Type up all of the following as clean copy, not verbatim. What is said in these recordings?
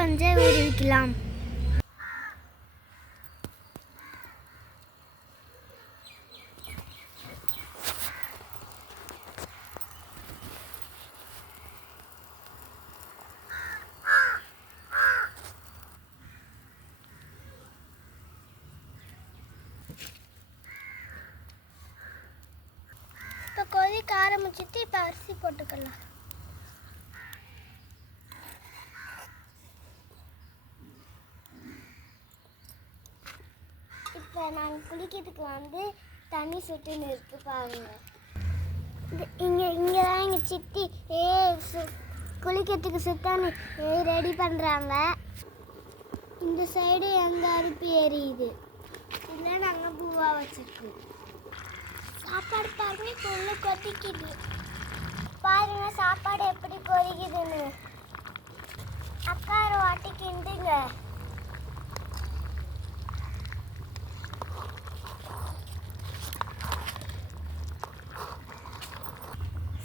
கொஞ்சம் உருவிக்கலாம். இப்போ கொதிக்க ஆரம்பிச்சுட்டு இப்போ அரிசி போட்டுக்கலாம். இப்போ நாங்கள் குளிக்கிறதுக்கு வந்து தண்ணி சுட்டுன்னு இருக்கு பாருங்க. இங்கே தான் எங்கள் சித்தி குளிக்கிறதுக்கு சுத்தானு ரெடி பண்ணுறாங்க. இந்த சைடு எங்கள் அரிப்பி எரியுது. இல்லை நாங்கள் பூவா வச்சுருக்கோம். சாப்பாடு பாருங்க கொள்ள கொதிக்குது. பாருங்க சாப்பாடு எப்படி கொதிக்குதுன்னு. அக்கா ஒரு வாட்டி கிண்டுங்க.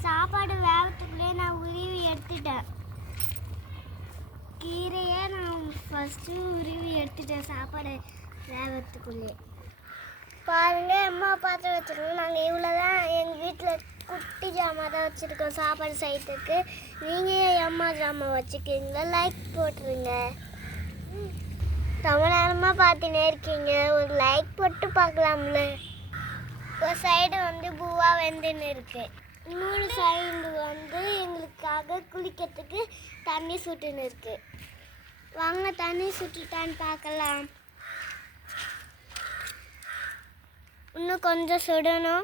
சாப்பாடு வேகத்துக்குள்ளே நான் உருவி எடுத்துட்டேன். கீரையை நான் ஃபஸ்ட்டு உருவி எடுத்துட்டேன் சாப்பாடு வேகத்துக்குள்ளே. பாருங்க அம்மா பாத்திரம் வச்சுருக்கோம். நாங்கள் இவ்வளோ தான் எங்கள் வீட்டில் குட்டி ஜாமான் தான் வச்சுருக்கோம் சாப்பாடு செய்யறதுக்கு. நீங்கள் அம்மா ஜாமான் வச்சுக்கிங்க. லைக் போட்டுருங்க. ரொம்ப நேரமாக பார்த்துனே இருக்கீங்க, ஒரு லைக் போட்டு பார்க்கலாம்ல. ஒரு சைடு வந்து பூவா வெந்துன்னு இருக்கு. இன்னொரு சைடு வந்து எங்களுக்காக குளிக்கிறதுக்கு தண்ணி சுட்டுன்னு இருக்கு. வாங்க தண்ணி சுட்டுட்டான்னு பார்க்கலாம். இன்னும் கொஞ்சம் சுடணும்.